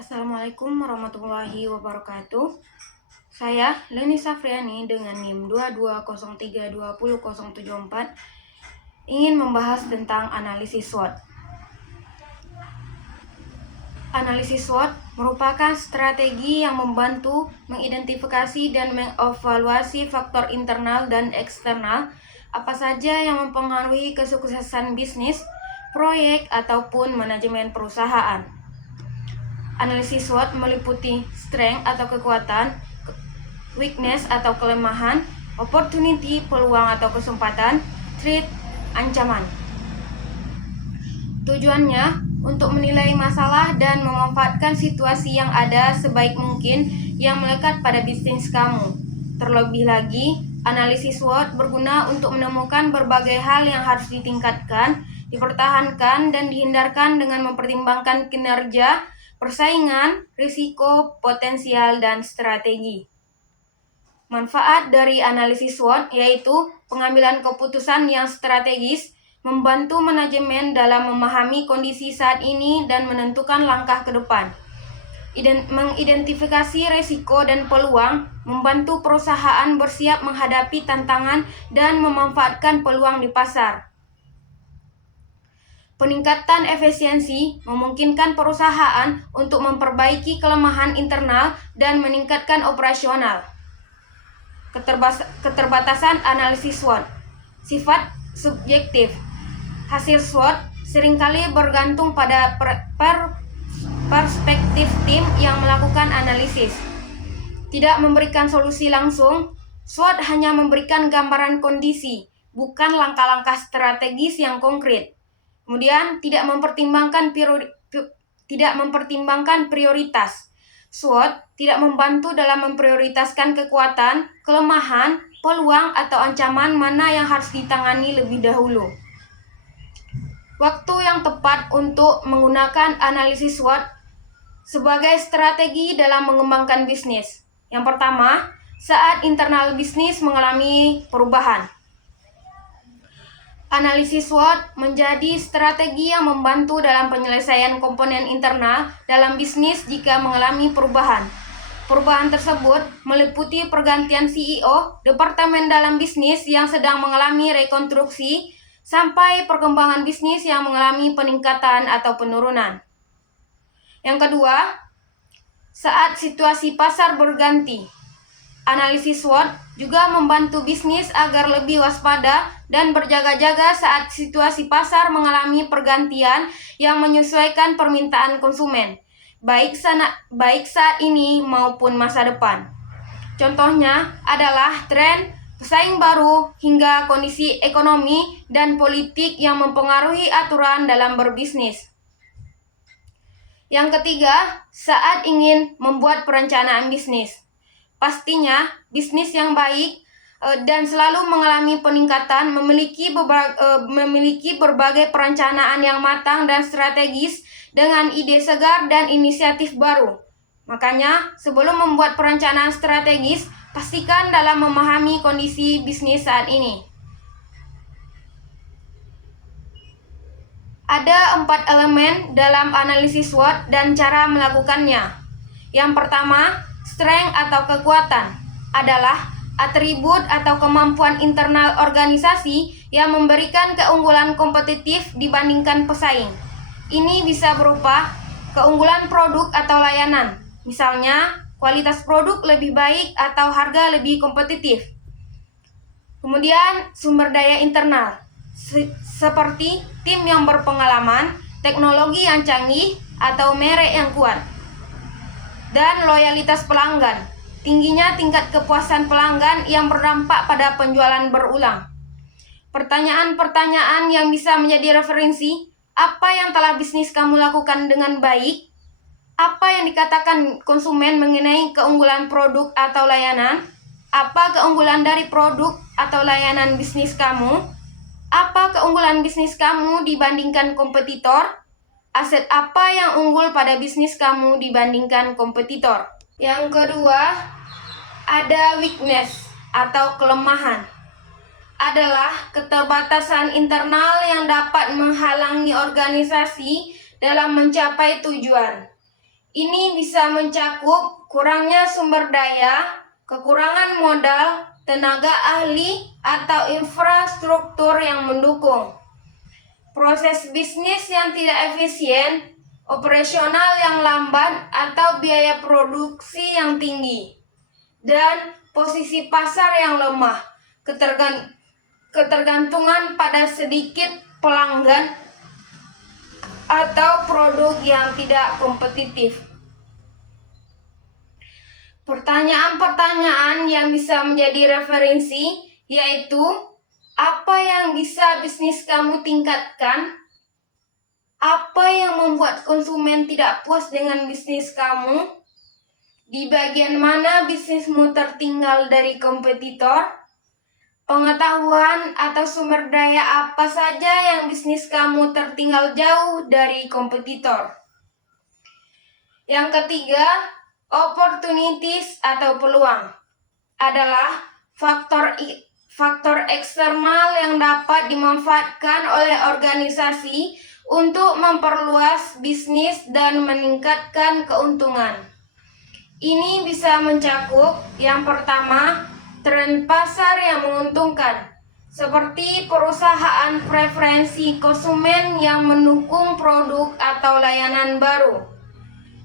Assalamualaikum warahmatullahi wabarakatuh. Saya Leni Safriani dengan NIM 2203200074 ingin membahas tentang analisis SWOT. Analisis SWOT merupakan strategi yang membantu mengidentifikasi dan mengevaluasi faktor internal dan eksternal apa saja yang mempengaruhi kesuksesan bisnis, proyek, ataupun manajemen perusahaan. Analisis SWOT meliputi strength atau kekuatan, weakness atau kelemahan, opportunity peluang atau kesempatan, threat ancaman. Tujuannya untuk menilai masalah dan memanfaatkan situasi yang ada sebaik mungkin yang melekat pada bisnis kamu. Terlebih lagi, analisis SWOT berguna untuk menemukan berbagai hal yang harus ditingkatkan, dipertahankan, dan dihindarkan dengan mempertimbangkan kinerja, persaingan, risiko, potensial, dan strategi. Manfaat dari analisis SWOT yaitu pengambilan keputusan yang strategis, membantu manajemen dalam memahami kondisi saat ini dan menentukan langkah ke depan. Mengidentifikasi risiko dan peluang, membantu perusahaan bersiap menghadapi tantangan dan memanfaatkan peluang di pasar. Peningkatan efisiensi memungkinkan perusahaan untuk memperbaiki kelemahan internal dan meningkatkan operasional. Keterbatasan analisis SWOT. Sifat subjektif. Hasil SWOT seringkali bergantung pada perspektif tim yang melakukan analisis. Tidak memberikan solusi langsung, SWOT hanya memberikan gambaran kondisi, bukan langkah-langkah strategis yang konkret. Kemudian tidak mempertimbangkan prioritas. SWOT tidak membantu dalam memprioritaskan kekuatan, kelemahan, peluang, atau ancaman mana yang harus ditangani lebih dahulu. Waktu yang tepat untuk menggunakan analisis SWOT sebagai strategi dalam mengembangkan bisnis. Yang pertama, saat internal bisnis mengalami perubahan. Analisis SWOT menjadi strategi yang membantu dalam penyelesaian komponen internal dalam bisnis jika mengalami perubahan. Perubahan tersebut meliputi pergantian CEO, departemen dalam bisnis yang sedang mengalami rekonstruksi, sampai perkembangan bisnis yang mengalami peningkatan atau penurunan. Yang kedua, saat situasi pasar berganti. Analisis SWOT juga membantu bisnis agar lebih waspada dan berjaga-jaga saat situasi pasar mengalami pergantian yang menyesuaikan permintaan konsumen, baik saat ini maupun masa depan. Contohnya adalah tren, pesaing baru, hingga kondisi ekonomi dan politik yang mempengaruhi aturan dalam berbisnis. Yang ketiga, saat ingin membuat perencanaan bisnis. Pastinya, bisnis yang baik dan selalu mengalami peningkatan memiliki berbagai perencanaan yang matang dan strategis dengan ide segar dan inisiatif baru. Makanya, sebelum membuat perencanaan strategis, pastikan dalam memahami kondisi bisnis saat ini. Ada 4 elemen dalam analisis SWOT dan cara melakukannya. Yang pertama, strength atau kekuatan adalah atribut atau kemampuan internal organisasi yang memberikan keunggulan kompetitif dibandingkan pesaing. Ini bisa berupa keunggulan produk atau layanan, misalnya kualitas produk lebih baik atau harga lebih kompetitif. Kemudian sumber daya internal, seperti tim yang berpengalaman, teknologi yang canggih, atau merek yang kuat. Dan loyalitas pelanggan, tingginya tingkat kepuasan pelanggan yang berdampak pada penjualan berulang. Pertanyaan-pertanyaan yang bisa menjadi referensi, apa yang telah bisnis kamu lakukan dengan baik? Apa yang dikatakan konsumen mengenai keunggulan produk atau layanan? Apa keunggulan dari produk atau layanan bisnis kamu? Apa keunggulan bisnis kamu dibandingkan kompetitor? Aset apa yang unggul pada bisnis kamu dibandingkan kompetitor? Yang kedua, ada weakness atau kelemahan. Adalah keterbatasan internal yang dapat menghalangi organisasi dalam mencapai tujuan. Ini bisa mencakup kurangnya sumber daya, kekurangan modal, tenaga ahli, atau infrastruktur yang mendukung. Proses bisnis yang tidak efisien, operasional yang lambat, atau biaya produksi yang tinggi. Dan posisi pasar yang lemah, ketergantungan pada sedikit pelanggan, atau produk yang tidak kompetitif. Pertanyaan-pertanyaan yang bisa menjadi referensi yaitu, apa yang bisa bisnis kamu tingkatkan? Apa yang membuat konsumen tidak puas dengan bisnis kamu? Di bagian mana bisnismu tertinggal dari kompetitor? Pengetahuan atau sumber daya apa saja yang bisnis kamu tertinggal jauh dari kompetitor? Yang ketiga, opportunities atau peluang adalah faktor eksternal yang dapat dimanfaatkan oleh organisasi untuk memperluas bisnis dan meningkatkan keuntungan. Ini bisa mencakup yang pertama, tren pasar yang menguntungkan, seperti perusahaan preferensi konsumen yang mendukung produk atau layanan baru.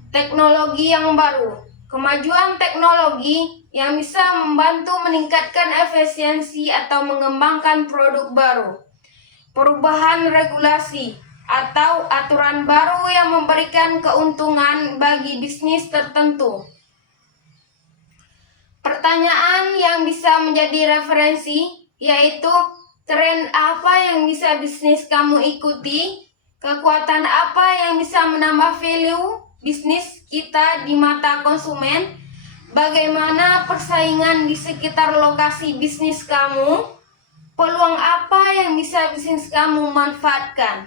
Teknologi yang baru, kemajuan teknologi yang bisa membantu meningkatkan efisiensi atau mengembangkan produk baru. Perubahan regulasi atau aturan baru yang memberikan keuntungan bagi bisnis tertentu. Pertanyaan yang bisa menjadi referensi yaitu, tren apa yang bisa bisnis kamu ikuti? Kekuatan apa yang bisa menambah value bisnis kita di mata konsumen? Bagaimana persaingan di sekitar lokasi bisnis kamu? Peluang apa yang bisa bisnis kamu manfaatkan?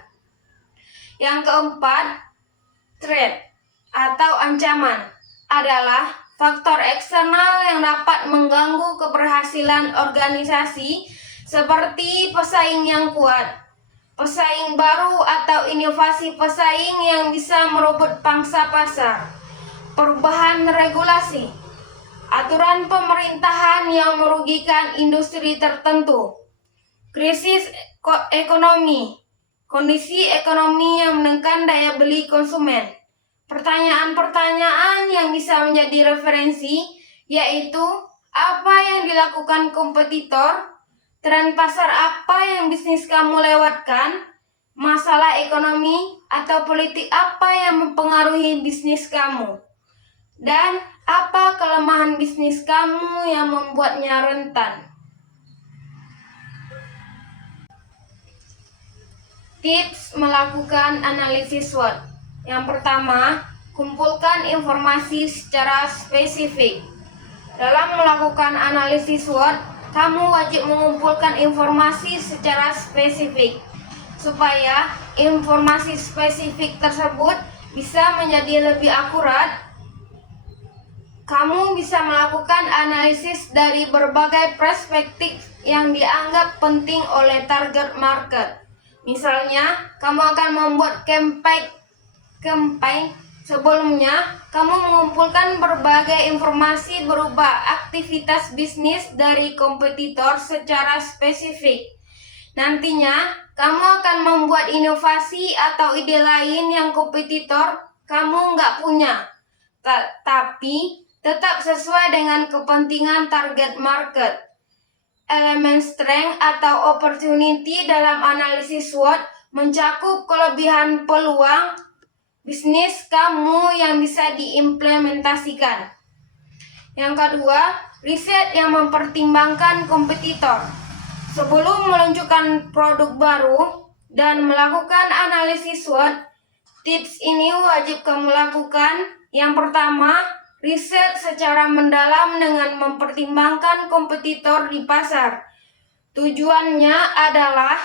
Yang keempat, threat atau ancaman adalah faktor eksternal yang dapat mengganggu keberhasilan organisasi, seperti pesaing yang kuat, pesaing baru atau inovasi pesaing yang bisa merebut pangsa pasar, perubahan regulasi, aturan pemerintahan yang merugikan industri tertentu, krisis ekonomi, kondisi ekonomi yang menekan daya beli konsumen. Pertanyaan-pertanyaan yang bisa menjadi referensi yaitu, apa yang dilakukan kompetitor? Tren pasar apa yang bisnis kamu lewatkan? Masalah ekonomi atau politik apa yang mempengaruhi bisnis kamu? Dan apa kelemahan bisnis kamu yang membuatnya rentan? Tips melakukan analisis SWOT. Yang pertama, kumpulkan informasi secara spesifik. Dalam melakukan analisis SWOT, kamu wajib mengumpulkan informasi secara spesifik, supaya informasi spesifik tersebut bisa menjadi lebih akurat. Kamu bisa melakukan analisis dari berbagai perspektif yang dianggap penting oleh target market. Misalnya, kamu akan membuat campaign. Sebelumnya, kamu mengumpulkan berbagai informasi berupa aktivitas bisnis dari kompetitor secara spesifik. Nantinya, kamu akan membuat inovasi atau ide lain yang kompetitor kamu nggak punya, tapi tetap sesuai dengan kepentingan target market. Elemen strength atau opportunity dalam analisis SWOT mencakup kelebihan peluang bisnis kamu yang bisa diimplementasikan. Yang kedua, riset yang mempertimbangkan kompetitor. Sebelum meluncurkan produk baru dan melakukan analisis SWOT, tips ini wajib kamu lakukan. Yang pertama, riset secara mendalam dengan mempertimbangkan kompetitor di pasar. Tujuannya adalah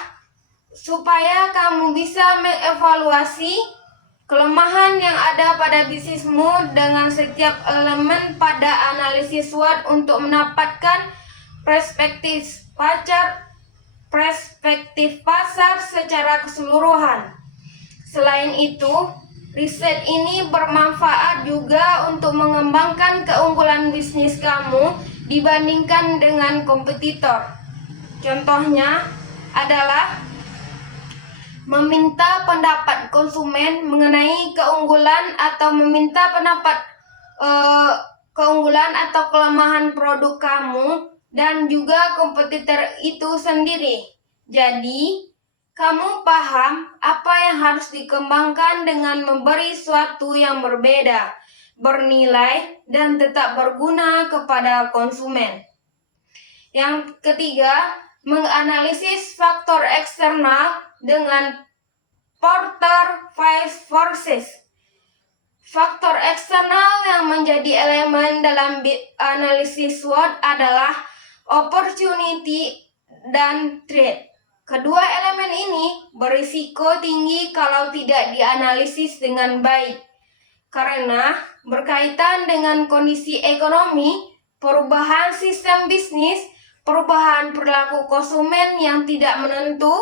supaya kamu bisa mengevaluasi kelemahan yang ada pada bisnismu dengan setiap elemen pada analisis SWOT untuk mendapatkan perspektif pasar secara keseluruhan. Selain itu, Riset ini bermanfaat juga untuk mengembangkan keunggulan bisnis kamu dibandingkan dengan kompetitor. Contohnya adalah meminta pendapat konsumen mengenai keunggulan atau meminta pendapat keunggulan atau kelemahan produk kamu dan juga kompetitor itu sendiri. Jadi, kamu paham apa yang harus dikembangkan dengan memberi sesuatu yang berbeda, bernilai, dan tetap berguna kepada konsumen. Yang ketiga, menganalisis faktor eksternal dengan Porter 5 Forces. Faktor eksternal yang menjadi elemen dalam analisis SWOT adalah opportunity dan threat. Kedua elemen ini berisiko tinggi kalau tidak dianalisis dengan baik, karena berkaitan dengan kondisi ekonomi, perubahan sistem bisnis, perubahan perilaku konsumen yang tidak menentu.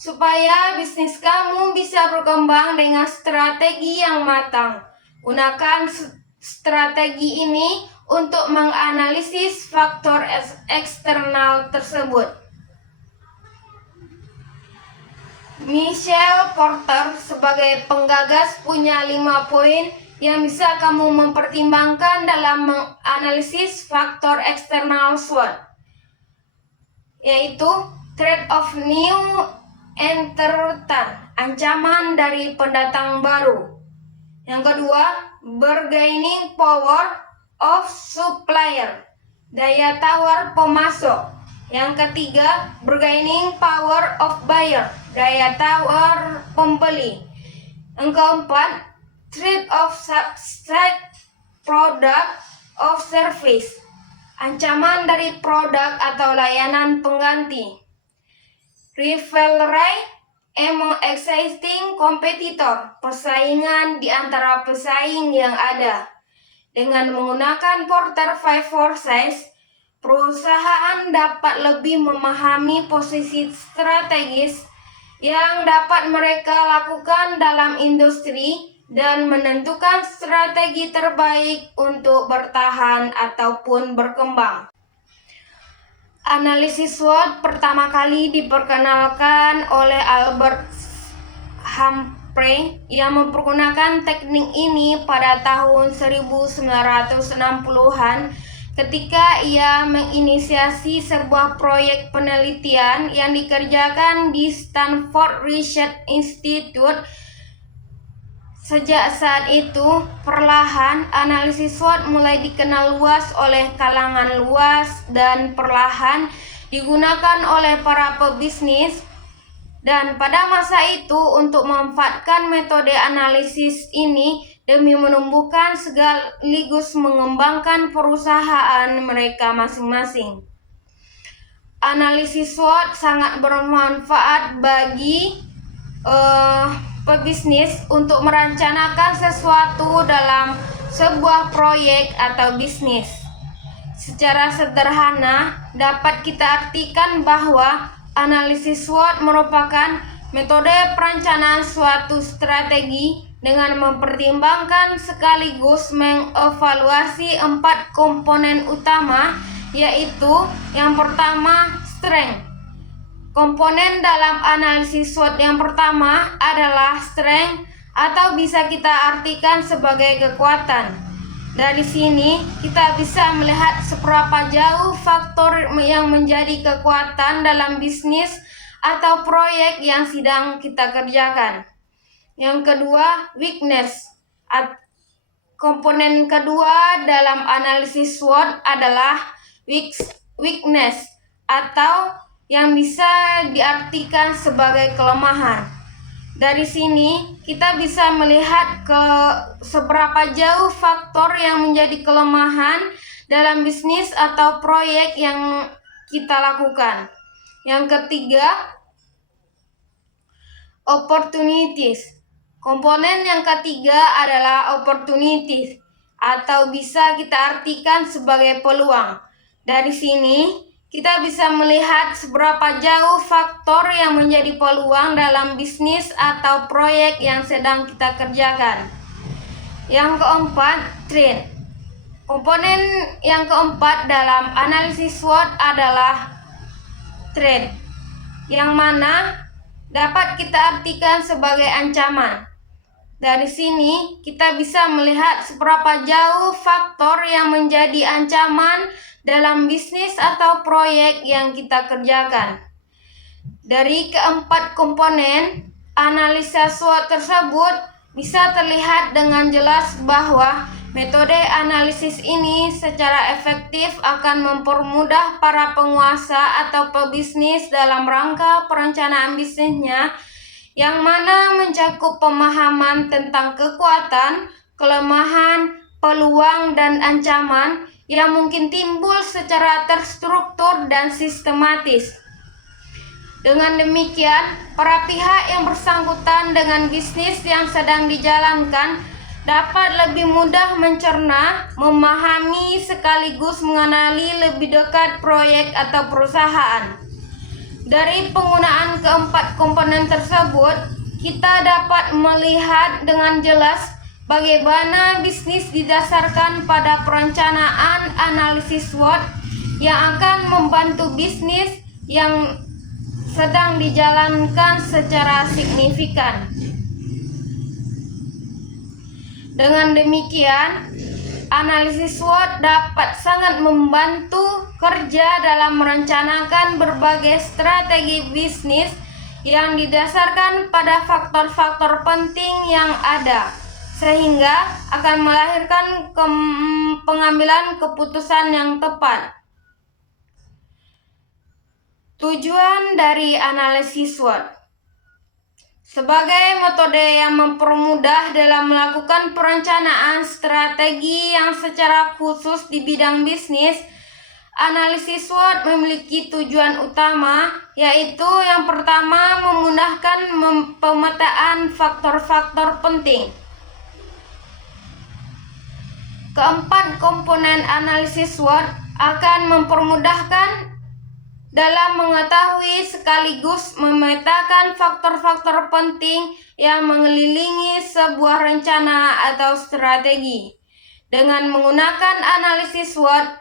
Supaya bisnis kamu bisa berkembang dengan strategi yang matang, gunakan strategi ini untuk menganalisis faktor eksternal tersebut. Michael Porter sebagai penggagas punya 5 poin yang bisa kamu mempertimbangkan dalam menganalisis faktor eksternal SWOT, yaitu threat of new entrant, ancaman dari pendatang baru. Yang kedua, bargaining power of supplier, daya tawar pemasok. Yang ketiga, bargaining power of buyer, daya tawar pembeli. Yang keempat, threat of substitute product of service, ancaman dari produk atau layanan pengganti. Rivalry among existing competitor, persaingan di antara pesaing yang ada. Dengan menggunakan Porter 5 Forces, perusahaan dapat lebih memahami posisi strategis yang dapat mereka lakukan dalam industri dan menentukan strategi terbaik untuk bertahan ataupun berkembang. Analisis SWOT pertama kali diperkenalkan oleh Albert Humphrey yang mempergunakan teknik ini pada tahun 1960-an ketika ia menginisiasi sebuah proyek penelitian yang dikerjakan di Stanford Research Institute. Sejak saat itu, perlahan analisis SWOT mulai dikenal luas oleh kalangan luas dan perlahan digunakan oleh para pebisnis. Dan pada masa itu, untuk memanfaatkan metode analisis ini demi menumbuhkan sekaligus mengembangkan perusahaan mereka masing-masing. Analisis SWOT sangat bermanfaat bagi pebisnis untuk merencanakan sesuatu dalam sebuah proyek atau bisnis. Secara sederhana, dapat kita artikan bahwa analisis SWOT merupakan metode perencanaan suatu strategi dengan mempertimbangkan sekaligus mengevaluasi 4 komponen utama, yaitu yang pertama, strength. Komponen dalam analisis SWOT yang pertama adalah strength, atau bisa kita artikan sebagai kekuatan. Dari sini kita bisa melihat seberapa jauh faktor yang menjadi kekuatan dalam bisnis atau proyek yang sedang kita kerjakan. Yang kedua, weakness. Komponen kedua dalam analisis SWOT adalah weakness, atau yang bisa diartikan sebagai kelemahan. Dari sini kita bisa melihat seberapa jauh faktor yang menjadi kelemahan dalam bisnis atau proyek yang kita lakukan. Yang ketiga, opportunities. Komponen yang ketiga adalah opportunities, atau bisa kita artikan sebagai peluang. Dari sini kita bisa melihat seberapa jauh faktor yang menjadi peluang dalam bisnis atau proyek yang sedang kita kerjakan. Yang keempat, trend. Komponen yang keempat dalam analisis SWOT adalah trend, yang mana dapat kita artikan sebagai ancaman. Dari sini kita bisa melihat seberapa jauh faktor yang menjadi ancaman dalam bisnis atau proyek yang kita kerjakan. Dari keempat komponen analisa SWOT tersebut bisa terlihat dengan jelas bahwa metode analisis ini secara efektif akan mempermudah para penguasa atau pebisnis dalam rangka perencanaan bisnisnya, yang mana mencakup pemahaman tentang kekuatan, kelemahan, peluang, dan ancaman yang mungkin timbul secara terstruktur dan sistematis. Dengan demikian, para pihak yang bersangkutan dengan bisnis yang sedang dijalankan dapat lebih mudah mencerna, memahami, sekaligus mengenali lebih dekat proyek atau perusahaan. Dari penggunaan keempat komponen tersebut, kita dapat melihat dengan jelas bagaimana bisnis didasarkan pada perencanaan analisis SWOT yang akan membantu bisnis yang sedang dijalankan secara signifikan. Dengan demikian, analisis SWOT dapat sangat membantu kerja dalam merencanakan berbagai strategi bisnis yang didasarkan pada faktor-faktor penting yang ada, sehingga akan melahirkan pengambilan keputusan yang tepat. Tujuan dari analisis SWOT sebagai metode yang mempermudah dalam melakukan perencanaan strategi yang secara khusus di bidang bisnis, analisis SWOT memiliki tujuan utama, yaitu yang pertama memudahkan pemetaan faktor-faktor penting. Keempat komponen analisis SWOT akan mempermudahkan dalam mengetahui sekaligus memetakan faktor-faktor penting yang mengelilingi sebuah rencana atau strategi. Dengan menggunakan analisis SWOT,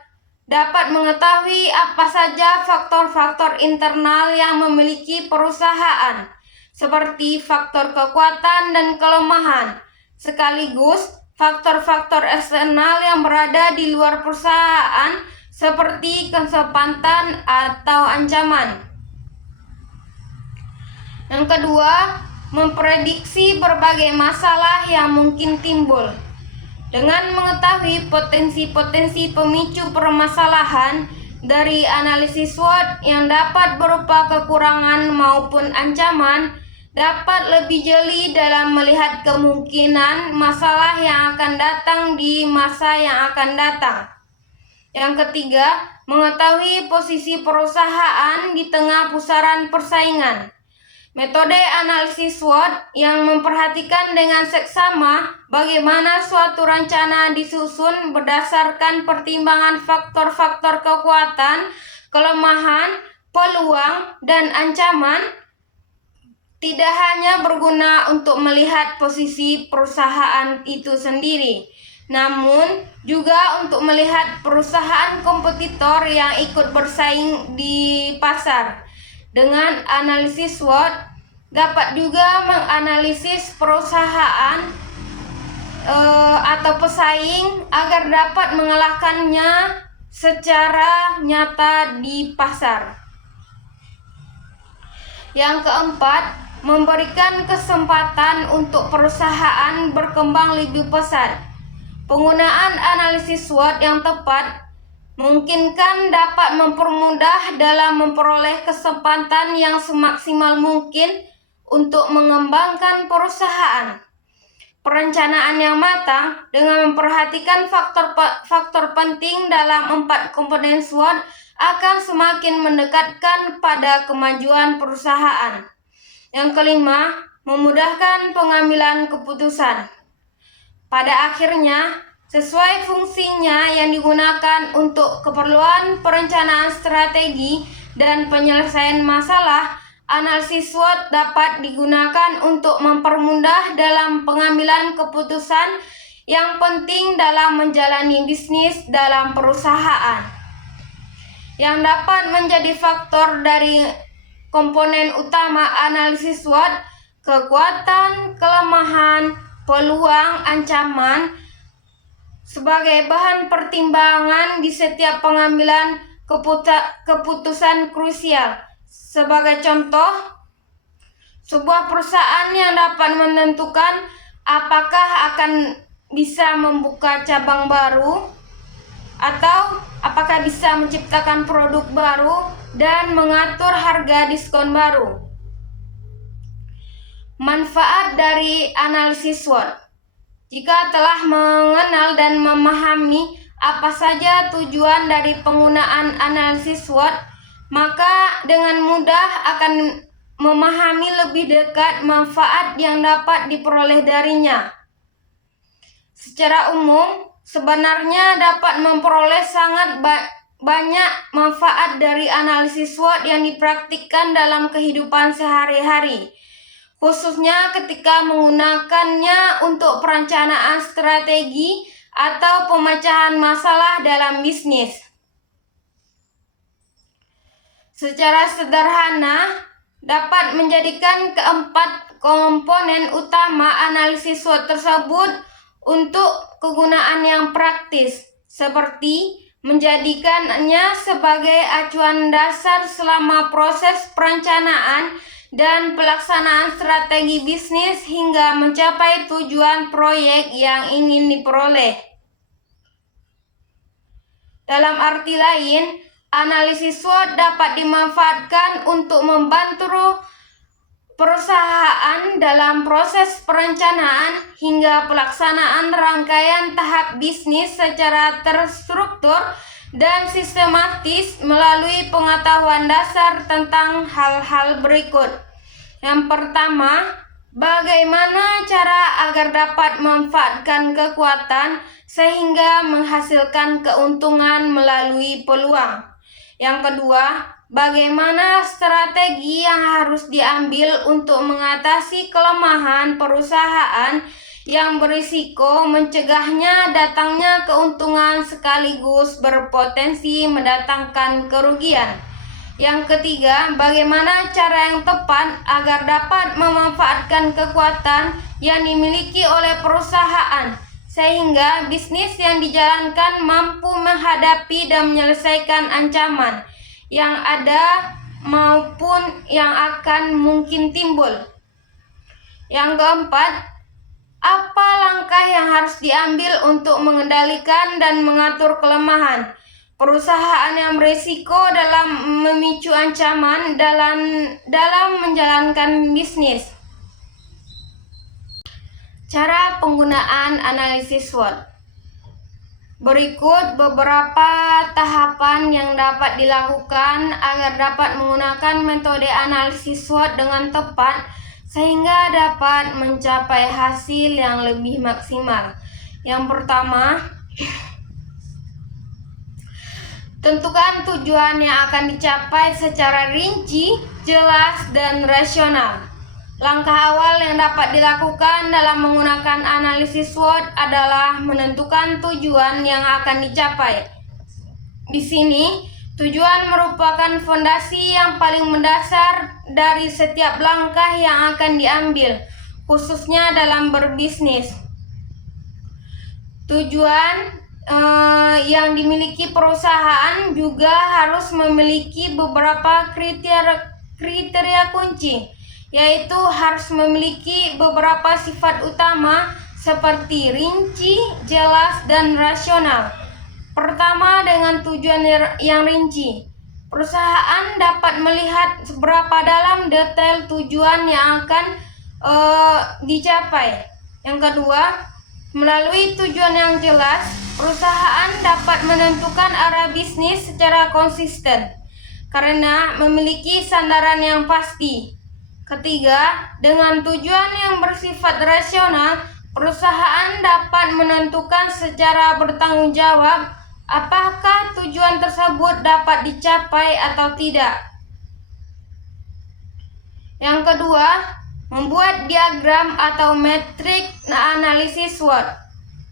dapat mengetahui apa saja faktor-faktor internal yang memiliki perusahaan, seperti faktor kekuatan dan kelemahan, sekaligus faktor-faktor eksternal yang berada di luar perusahaan, seperti kesempatan atau ancaman. Yang kedua, memprediksi berbagai masalah yang mungkin timbul. Dengan mengetahui potensi-potensi pemicu permasalahan dari analisis SWOT yang dapat berupa kekurangan maupun ancaman, dapat lebih jeli dalam melihat kemungkinan masalah yang akan datang di masa yang akan datang. Yang ketiga, mengetahui posisi perusahaan di tengah pusaran persaingan. Metode analisis SWOT yang memperhatikan dengan seksama bagaimana suatu rencana disusun berdasarkan pertimbangan faktor-faktor kekuatan, kelemahan, peluang, dan ancaman, tidak hanya berguna untuk melihat posisi perusahaan itu sendiri, namun juga untuk melihat perusahaan kompetitor yang ikut bersaing di pasar. Dengan analisis SWOT, dapat juga menganalisis perusahaan atau pesaing agar dapat mengalahkannya secara nyata di pasar. Yang keempat, memberikan kesempatan untuk perusahaan berkembang lebih pesat. Penggunaan analisis SWOT yang tepat memungkinkan dapat mempermudah dalam memperoleh kesempatan yang semaksimal mungkin untuk mengembangkan perusahaan. Perencanaan yang matang dengan memperhatikan faktor penting dalam 4 komponen SWOT akan semakin mendekatkan pada kemajuan perusahaan. Yang kelima, memudahkan pengambilan keputusan. Pada akhirnya, sesuai fungsinya yang digunakan untuk keperluan perencanaan strategi dan penyelesaian masalah. Analisis SWOT dapat digunakan untuk mempermudah dalam pengambilan keputusan yang penting dalam menjalani bisnis dalam perusahaan. Yang dapat menjadi faktor dari komponen utama analisis SWOT: kekuatan, kelemahan, peluang, ancaman, sebagai bahan pertimbangan di setiap pengambilan keputusan krusial. Sebagai contoh, sebuah perusahaan yang dapat menentukan apakah akan bisa membuka cabang baru atau apakah bisa menciptakan produk baru dan mengatur harga diskon baru. Manfaat dari analisis SWOT: jika telah mengenal dan memahami apa saja tujuan dari penggunaan analisis SWOT, maka dengan mudah akan memahami lebih dekat manfaat yang dapat diperoleh darinya. Secara umum, sebenarnya dapat memperoleh sangat banyak manfaat dari analisis SWOT yang dipraktikkan dalam kehidupan sehari-hari, khususnya ketika menggunakannya untuk perencanaan strategi atau pemecahan masalah dalam bisnis. Secara sederhana, dapat menjadikan keempat komponen utama analisis SWOT tersebut untuk kegunaan yang praktis, seperti menjadikannya sebagai acuan dasar selama proses perencanaan dan pelaksanaan strategi bisnis hingga mencapai tujuan proyek yang ingin diperoleh. Dalam arti lain, analisis SWOT dapat dimanfaatkan untuk membantu perusahaan dalam proses perencanaan hingga pelaksanaan rangkaian tahap bisnis secara terstruktur dan sistematis melalui pengetahuan dasar tentang hal-hal berikut. Yang pertama, bagaimana cara agar dapat memanfaatkan kekuatan sehingga menghasilkan keuntungan melalui peluang. Yang kedua, bagaimana strategi yang harus diambil untuk mengatasi kelemahan perusahaan yang berisiko mencegahnya datangnya keuntungan sekaligus berpotensi mendatangkan kerugian. Yang ketiga, bagaimana cara yang tepat agar dapat memanfaatkan kekuatan yang dimiliki oleh perusahaan sehingga bisnis yang dijalankan mampu menghadapi dan menyelesaikan ancaman yang ada maupun yang akan mungkin timbul. Yang keempat, apa langkah yang harus diambil untuk mengendalikan dan mengatur kelemahan perusahaan yang berisiko dalam memicu ancaman dalam menjalankan bisnis. Cara penggunaan analisis SWOT. Berikut beberapa tahapan yang dapat dilakukan agar dapat menggunakan metode analisis SWOT dengan tepat sehingga dapat mencapai hasil yang lebih maksimal. Yang pertama, tentukan tujuan yang akan dicapai secara rinci, jelas, dan rasional. Langkah awal yang dapat dilakukan dalam menggunakan analisis SWOT adalah menentukan tujuan yang akan dicapai. Di sini, tujuan merupakan fondasi yang paling mendasar dari setiap langkah yang akan diambil, khususnya dalam berbisnis. Tujuan yang dimiliki perusahaan juga harus memiliki beberapa kriteria kunci, yaitu harus memiliki beberapa sifat utama seperti rinci, jelas, dan rasional. Pertama, dengan tujuan yang rinci, perusahaan dapat melihat seberapa dalam detail tujuan yang akan dicapai. Yang kedua, melalui tujuan yang jelas, perusahaan dapat menentukan arah bisnis secara konsisten karena memiliki sandaran yang pasti. Ketiga, dengan tujuan yang bersifat rasional, perusahaan dapat menentukan secara bertanggung jawab apakah tujuan tersebut dapat dicapai atau tidak. Yang kedua, membuat diagram atau metrik analisis SWOT.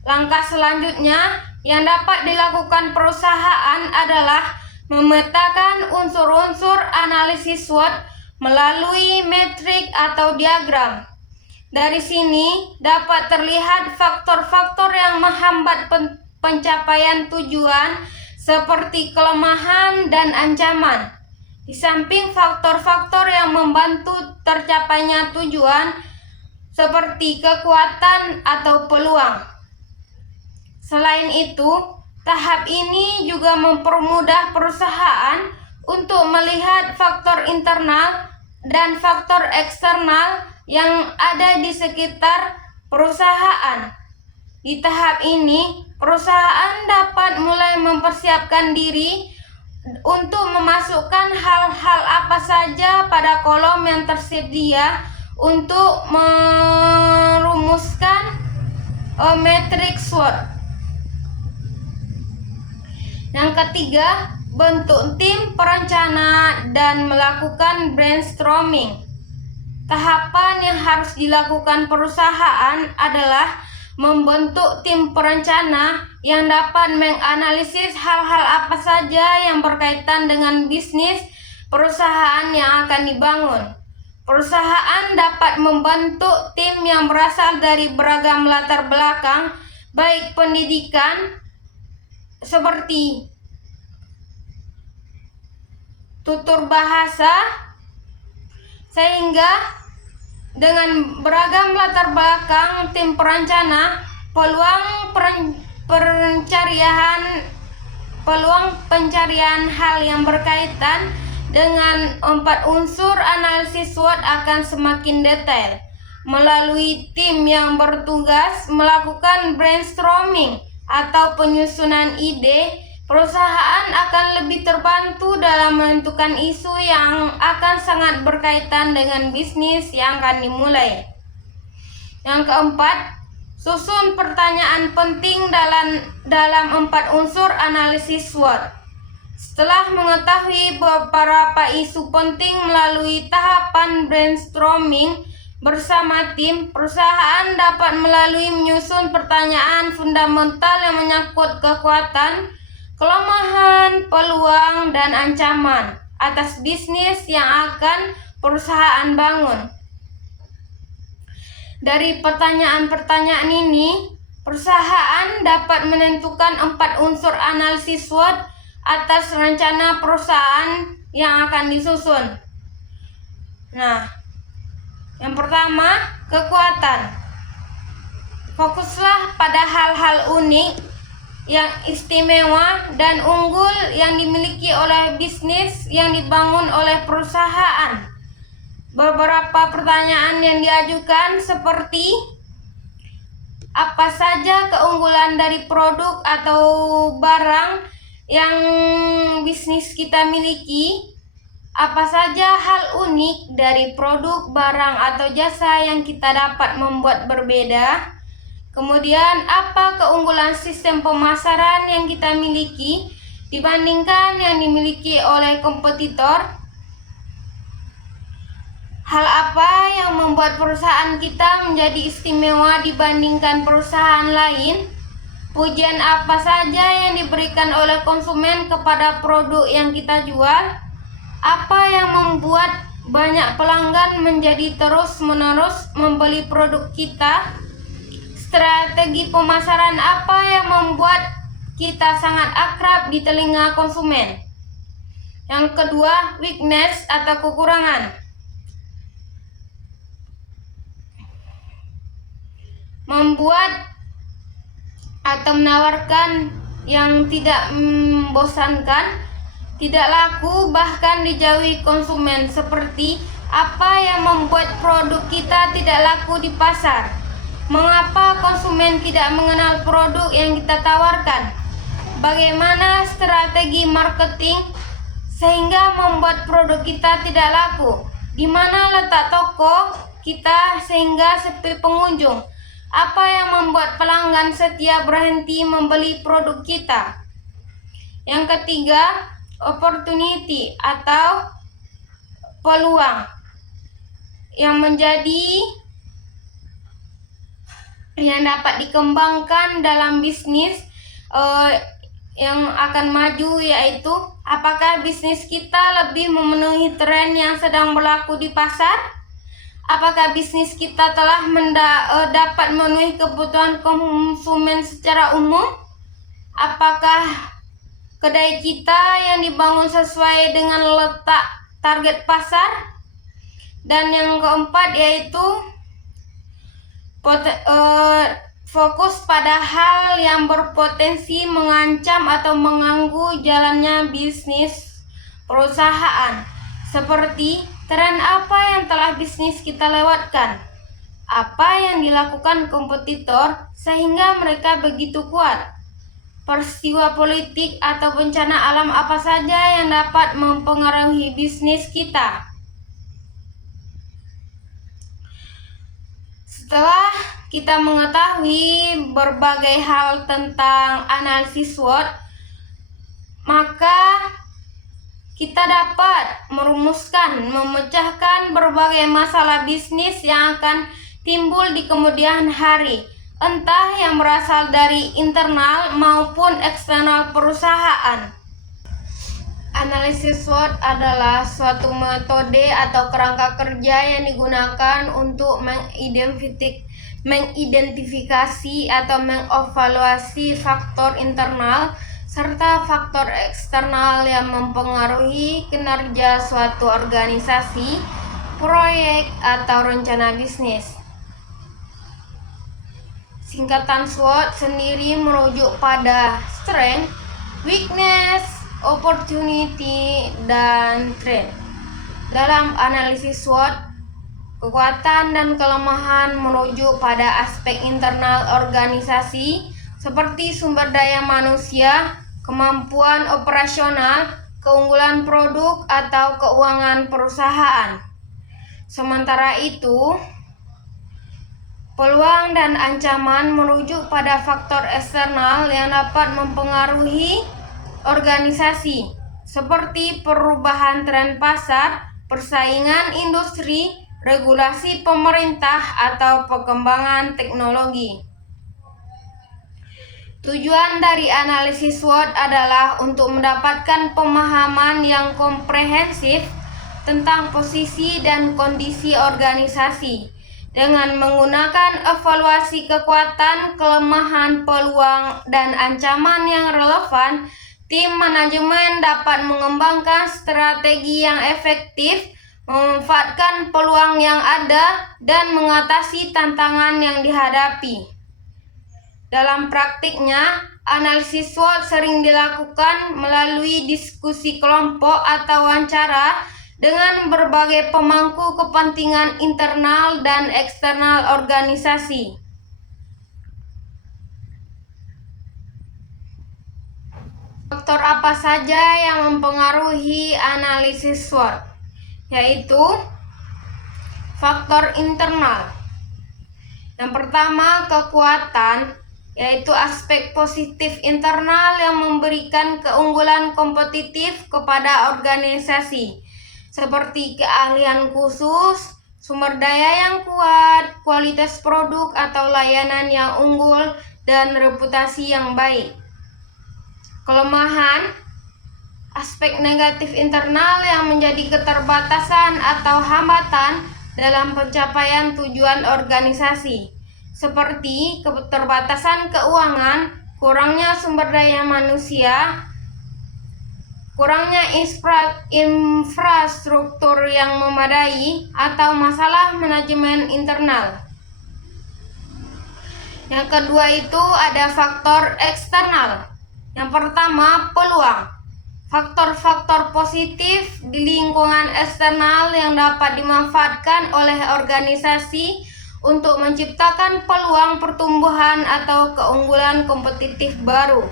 Langkah selanjutnya yang dapat dilakukan perusahaan adalah memetakan unsur-unsur analisis SWOT melalui metrik atau diagram. Dari sini dapat terlihat faktor-faktor yang menghambat pencapaian tujuan seperti kelemahan dan ancaman. Di samping faktor-faktor yang membantu tercapainya tujuan seperti kekuatan atau peluang. Selain itu, tahap ini juga mempermudah perusahaan untuk melihat faktor internal dan faktor eksternal yang ada di sekitar perusahaan. Di tahap ini, perusahaan dapat mulai mempersiapkan diri untuk memasukkan hal-hal apa saja pada kolom yang tersedia untuk merumuskan metrik SWOT. Yang ketiga, bentuk tim perencana dan melakukan brainstorming. Tahapan yang harus dilakukan perusahaan adalah membentuk tim perencana yang dapat menganalisis hal-hal apa saja yang berkaitan dengan bisnis perusahaan yang akan dibangun. Perusahaan dapat membentuk tim yang berasal dari beragam latar belakang, baik pendidikan seperti tutur bahasa, sehingga dengan beragam latar belakang tim perencana, peluang pencarian hal yang berkaitan dengan 4 unsur analisis SWOT akan semakin detail. Melalui tim yang bertugas melakukan brainstorming atau penyusunan ide, perusahaan akan lebih terbantu dalam menentukan isu yang akan sangat berkaitan dengan bisnis yang akan dimulai. Yang keempat, susun pertanyaan penting dalam 4 unsur analisis SWOT. Setelah mengetahui beberapa isu penting melalui tahapan brainstorming bersama tim, perusahaan dapat melalui menyusun pertanyaan fundamental yang menyangkut kekuatan, kelemahan, peluang, dan ancaman atas bisnis yang akan perusahaan bangun. Dari pertanyaan-pertanyaan ini, perusahaan dapat menentukan 4 unsur analisis SWOT atas rencana perusahaan yang akan disusun. Nah, yang pertama, kekuatan. Fokuslah pada hal-hal unik yang istimewa dan unggul yang dimiliki oleh bisnis yang dibangun oleh perusahaan. Beberapa pertanyaan yang diajukan seperti apa saja keunggulan dari produk atau barang yang bisnis kita miliki, apa saja hal unik dari produk, barang, atau jasa yang kita dapat membuat berbeda. Kemudian, apa keunggulan sistem pemasaran yang kita miliki dibandingkan yang dimiliki oleh kompetitor? Hal apa yang membuat perusahaan kita menjadi istimewa dibandingkan perusahaan lain? Pujian apa saja yang diberikan oleh konsumen kepada produk yang kita jual? Apa yang membuat banyak pelanggan menjadi terus-menerus membeli produk kita? Strategi pemasaran apa yang membuat kita sangat akrab di telinga konsumen? Yang kedua, weakness atau kekurangan. Membuat atau menawarkan yang tidak membosankan, tidak laku, bahkan dijauhi konsumen. Seperti apa yang membuat produk kita tidak laku di pasar? Mengapa konsumen tidak mengenal produk yang kita tawarkan? Bagaimana strategi marketing sehingga membuat produk kita tidak laku? Di mana letak toko kita sehingga sepi pengunjung? Apa yang membuat pelanggan setia berhenti membeli produk kita? Yang ketiga, opportunity atau peluang yang dapat dikembangkan dalam bisnis yang akan maju, yaitu apakah bisnis kita lebih memenuhi tren yang sedang berlaku di pasar? Apakah bisnis kita telah dapat memenuhi kebutuhan konsumen secara umum? Apakah kedai kita yang dibangun sesuai dengan letak target pasar? Dan yang keempat yaitu fokus pada hal yang berpotensi mengancam atau mengganggu jalannya bisnis perusahaan, seperti tren apa yang telah bisnis kita lewatkan, apa yang dilakukan kompetitor sehingga mereka begitu kuat, peristiwa politik atau bencana alam apa saja yang dapat mempengaruhi bisnis kita. Setelah kita mengetahui berbagai hal tentang analisis SWOT, maka kita dapat memecahkan berbagai masalah bisnis yang akan timbul di kemudian hari, entah yang berasal dari internal maupun eksternal perusahaan. Analisis SWOT adalah suatu metode atau kerangka kerja yang digunakan untuk mengidentifikasi atau mengevaluasi faktor internal serta faktor eksternal yang mempengaruhi kinerja suatu organisasi, proyek, atau rencana bisnis. Singkatan SWOT sendiri merujuk pada strength, weakness, opportunity, dan trend. Dalam analisis SWOT, kekuatan dan kelemahan merujuk pada aspek internal organisasi seperti sumber daya manusia, kemampuan operasional, keunggulan produk, atau keuangan perusahaan. Sementara itu, peluang dan ancaman merujuk pada faktor eksternal yang dapat mempengaruhi organisasi, seperti perubahan tren pasar, persaingan industri, regulasi pemerintah, atau perkembangan teknologi. Tujuan dari analisis SWOT adalah untuk mendapatkan pemahaman yang komprehensif tentang posisi dan kondisi organisasi. Dengan menggunakan evaluasi kekuatan, kelemahan, peluang, dan ancaman yang relevan, tim manajemen dapat mengembangkan strategi yang efektif, memanfaatkan peluang yang ada, dan mengatasi tantangan yang dihadapi. Dalam praktiknya, analisis SWOT sering dilakukan melalui diskusi kelompok atau wawancara dengan berbagai pemangku kepentingan internal dan eksternal organisasi. Faktor apa saja yang mempengaruhi analisis SWOT? Yaitu faktor internal. Yang pertama, kekuatan, yaitu aspek positif internal yang memberikan keunggulan kompetitif kepada organisasi, seperti keahlian khusus, sumber daya yang kuat, kualitas produk atau layanan yang unggul, dan reputasi yang baik. Kelemahan, aspek negatif internal yang menjadi keterbatasan atau hambatan dalam pencapaian tujuan organisasi, seperti keterbatasan keuangan, kurangnya sumber daya manusia, kurangnya infrastruktur yang memadai, atau masalah manajemen internal. Yang kedua itu ada faktor eksternal. Yang pertama, peluang. Faktor-faktor positif di lingkungan eksternal yang dapat dimanfaatkan oleh organisasi untuk menciptakan peluang pertumbuhan atau keunggulan kompetitif baru,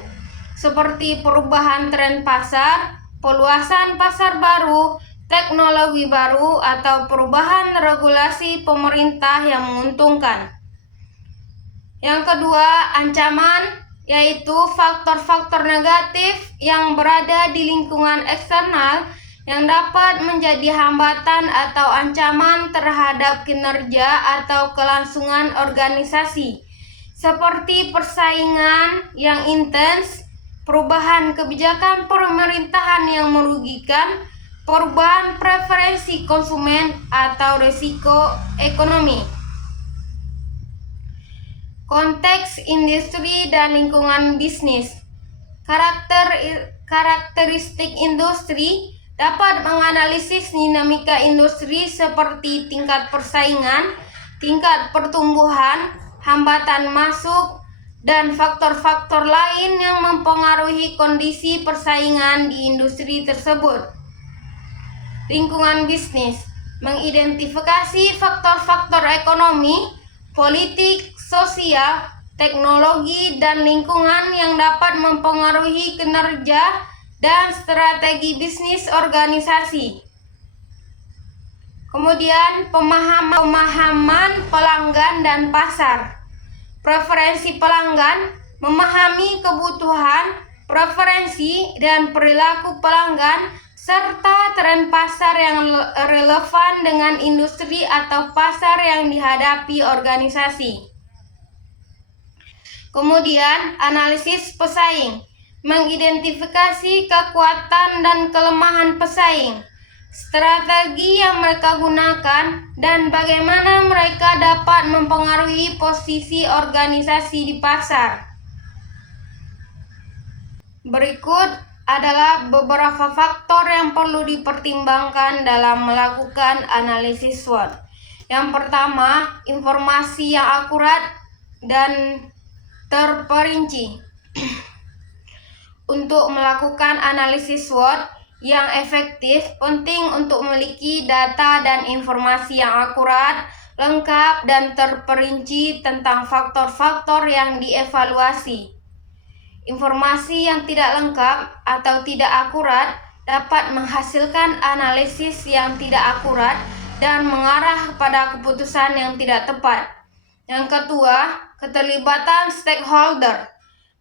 seperti perubahan tren pasar, peluasan pasar baru, teknologi baru, atau perubahan regulasi pemerintah yang menguntungkan. Yang kedua, ancaman, yaitu faktor-faktor negatif yang berada di lingkungan eksternal yang dapat menjadi hambatan atau ancaman terhadap kinerja atau kelangsungan organisasi, seperti persaingan yang intens, perubahan kebijakan pemerintahan yang merugikan, perubahan preferensi konsumen, atau risiko ekonomi. Konteks industri dan lingkungan bisnis. Karakteristik industri dapat menganalisis dinamika industri seperti tingkat persaingan, tingkat pertumbuhan, hambatan masuk, dan faktor-faktor lain yang mempengaruhi kondisi persaingan di industri tersebut. Lingkungan bisnis mengidentifikasi faktor-faktor ekonomi, politik, sosial, teknologi, dan lingkungan yang dapat mempengaruhi kinerja dan strategi bisnis organisasi. Kemudian pemahaman pelanggan dan pasar. Preferensi pelanggan, memahami kebutuhan, preferensi, dan perilaku pelanggan, serta tren pasar yang relevan dengan industri atau pasar yang dihadapi organisasi. Kemudian, analisis pesaing, mengidentifikasi kekuatan dan kelemahan pesaing, strategi yang mereka gunakan, dan bagaimana mereka dapat mempengaruhi posisi organisasi di pasar. Berikut adalah beberapa faktor yang perlu dipertimbangkan dalam melakukan analisis SWOT. Yang pertama, informasi yang akurat dan terperinci. Untuk melakukan analisis SWOT yang efektif, penting untuk memiliki data dan informasi yang akurat, lengkap, dan terperinci tentang faktor-faktor yang dievaluasi. Informasi yang tidak lengkap atau tidak akurat dapat menghasilkan analisis yang tidak akurat dan mengarah pada keputusan yang tidak tepat. Yang kedua, keterlibatan stakeholder.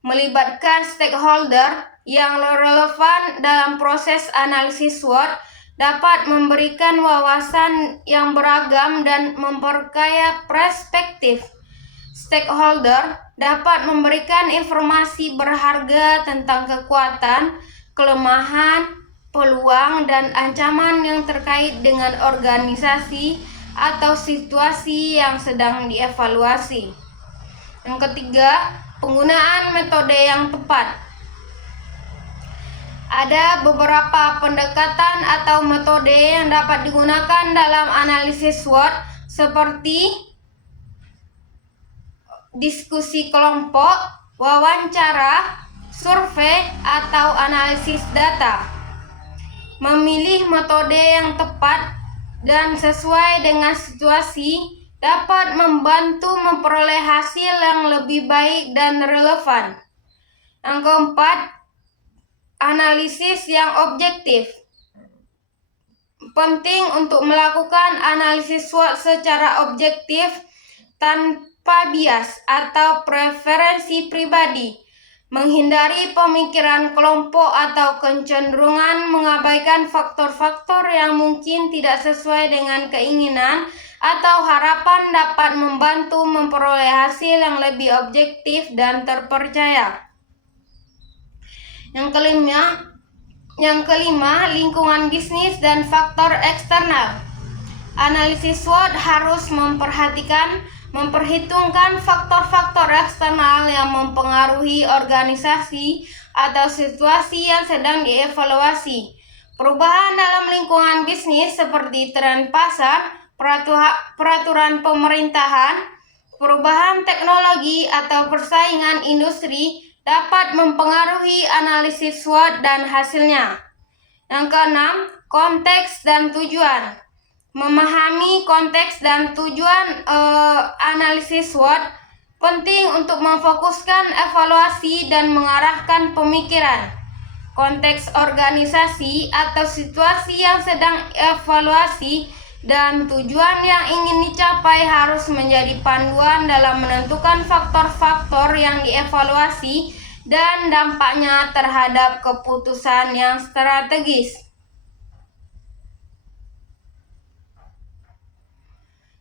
Melibatkan stakeholder yang relevan dalam proses analisis SWOT dapat memberikan wawasan yang beragam dan memperkaya perspektif. Stakeholder dapat memberikan informasi berharga tentang kekuatan, kelemahan, peluang, dan ancaman yang terkait dengan organisasi atau situasi yang sedang dievaluasi. Yang ketiga, penggunaan metode yang tepat. Ada beberapa pendekatan atau metode yang dapat digunakan dalam analisis SWOT, seperti diskusi kelompok, wawancara, survei, atau analisis data. Memilih metode yang tepat dan sesuai dengan situasi dapat membantu memperoleh hasil yang lebih baik dan relevan. Yang keempat, analisis yang objektif. Penting untuk melakukan analisis SWOT secara objektif tanpa bias atau preferensi pribadi. Menghindari pemikiran kelompok atau kecenderungan mengabaikan faktor-faktor yang mungkin tidak sesuai dengan keinginan atau harapan dapat membantu memperoleh hasil yang lebih objektif dan terpercaya. Yang kelima, lingkungan bisnis dan faktor eksternal. Analisis SWOT harus memperhitungkan faktor-faktor eksternal yang mempengaruhi organisasi atau situasi yang sedang dievaluasi. Perubahan dalam lingkungan bisnis seperti tren pasar, peraturan pemerintahan, perubahan teknologi, atau persaingan industri dapat mempengaruhi analisis SWOT dan hasilnya. Yang keenam, konteks dan tujuan. Memahami konteks dan tujuan analisis SWOT penting untuk memfokuskan evaluasi dan mengarahkan pemikiran. Konteks organisasi atau situasi yang sedang evaluasi dan tujuan yang ingin dicapai harus menjadi panduan dalam menentukan faktor-faktor yang dievaluasi dan dampaknya terhadap keputusan yang strategis.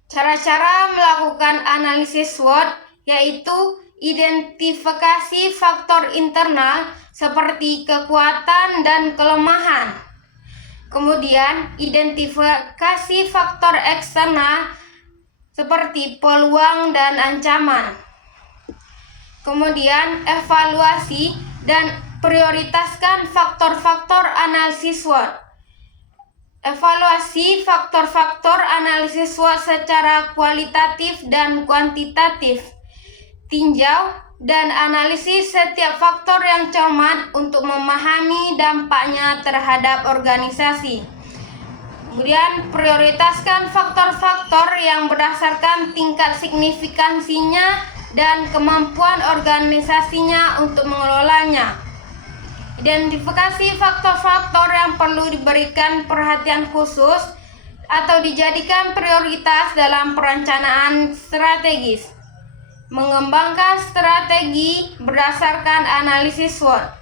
Cara-cara melakukan analisis SWOT yaitu identifikasi faktor internal seperti kekuatan dan kelemahan. Kemudian, identifikasi faktor eksternal seperti peluang dan ancaman. Kemudian, evaluasi dan prioritaskan faktor-faktor analisis SWOT. Evaluasi faktor-faktor analisis SWOT secara kualitatif dan kuantitatif. Tinjau dan analisis setiap faktor yang cermat untuk memahami dampaknya terhadap organisasi. Kemudian prioritaskan faktor-faktor yang berdasarkan tingkat signifikansinya dan kemampuan organisasinya untuk mengelolanya. Identifikasi faktor-faktor yang perlu diberikan perhatian khusus atau dijadikan prioritas dalam perencanaan strategis. Mengembangkan strategi berdasarkan analisis SWOT.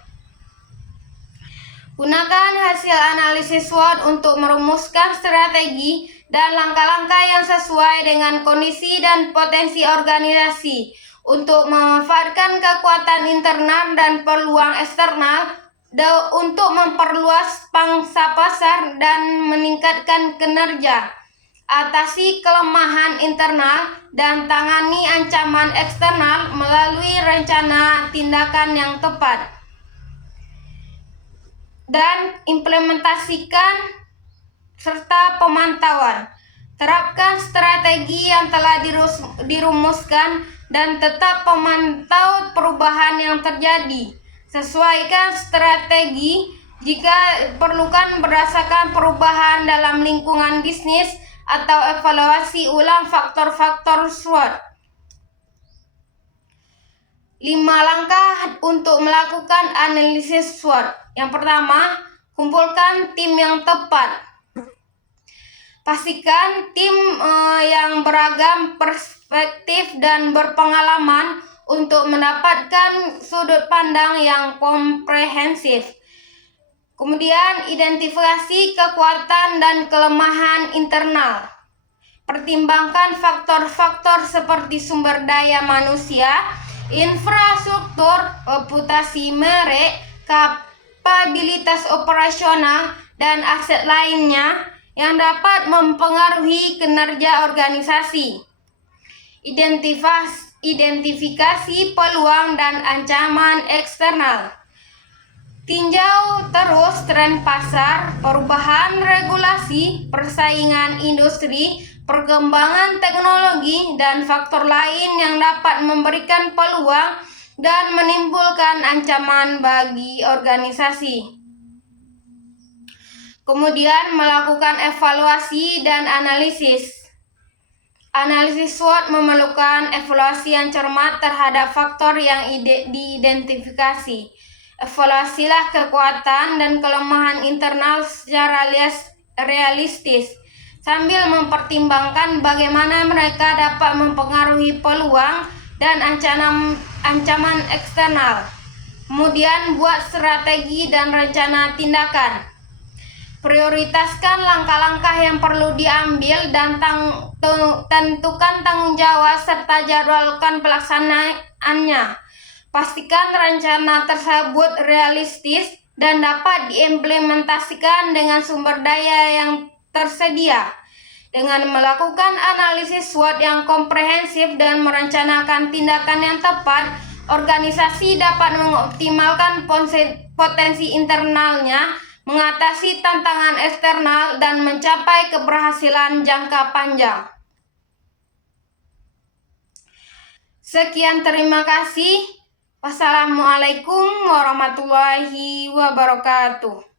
Gunakan hasil analisis SWOT untuk merumuskan strategi dan langkah-langkah yang sesuai dengan kondisi dan potensi organisasi untuk memanfaatkan kekuatan internal dan peluang eksternal untuk memperluas pangsa pasar dan meningkatkan kinerja. Atasi kelemahan internal dan tangani ancaman eksternal melalui rencana tindakan yang tepat. Dan implementasikan serta pemantauan. Terapkan strategi yang telah dirumuskan dan tetap pemantau perubahan yang terjadi. Sesuaikan strategi jika diperlukan berdasarkan perubahan dalam lingkungan bisnis atau evaluasi ulang faktor-faktor SWOT. 5 langkah untuk melakukan analisis SWOT. Yang pertama, kumpulkan tim yang tepat. Pastikan tim yang beragam perspektif dan berpengalaman untuk mendapatkan sudut pandang yang komprehensif. Kemudian, identifikasi kekuatan dan kelemahan internal. Pertimbangkan faktor-faktor seperti sumber daya manusia, infrastruktur, reputasi merek, kapabilitas operasional, dan aset lainnya yang dapat mempengaruhi kinerja organisasi. Identifikasi peluang dan ancaman eksternal. Tinjau terus tren pasar, perubahan regulasi, persaingan industri, perkembangan teknologi, dan faktor lain yang dapat memberikan peluang dan menimbulkan ancaman bagi organisasi. Kemudian melakukan evaluasi dan analisis. Analisis SWOT memerlukan evaluasi yang cermat terhadap faktor yang diidentifikasi. Evaluasilah kekuatan dan kelemahan internal secara realistis, sambil mempertimbangkan bagaimana mereka dapat mempengaruhi peluang dan ancaman eksternal. Kemudian buat strategi dan rencana tindakan. Prioritaskan langkah-langkah yang perlu diambil dan tentukan tanggung jawab serta jadwalkan pelaksanaannya. Pastikan rencana tersebut realistis dan dapat diimplementasikan dengan sumber daya yang tersedia. Dengan melakukan analisis SWOT yang komprehensif dan merencanakan tindakan yang tepat, organisasi dapat mengoptimalkan potensi internalnya, mengatasi tantangan eksternal, dan mencapai keberhasilan jangka panjang. Sekian, terima kasih. Wassalamualaikum warahmatullahi wabarakatuh.